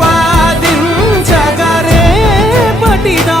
పాదించగరే పటిదా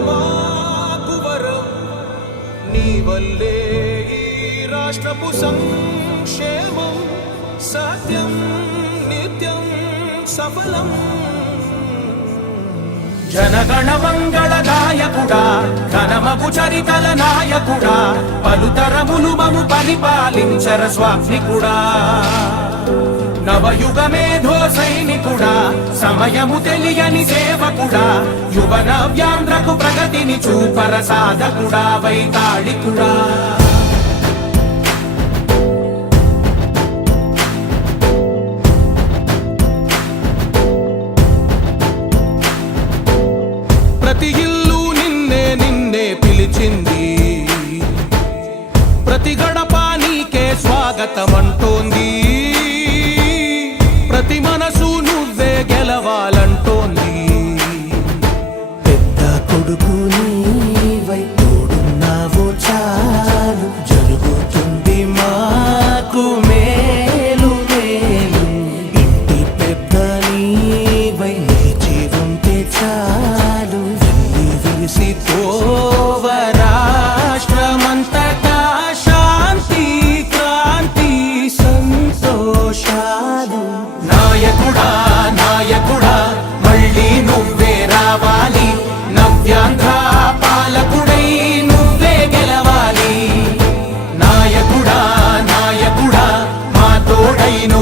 మాకువరం. నీ వల్లే ఈ రాష్ట్రపు సంక్షేమం సత్యం నిత్యం సఫలం. జనగణ మంగళదాయకుడా ఘనమగు చరితల నాయకుడా పలుతరములు మము పరిపాలించర స్వామికుడా నవయుగ మేధో సైనికుడా సమయము తెలియని సేవ సేవకుడా యువన వ్యాంధ్రకు ప్రగతిని చూపర సాధకుడా వైతాళికుడా. ಕೈ ನೋ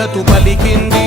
మద్దతు పలికింది.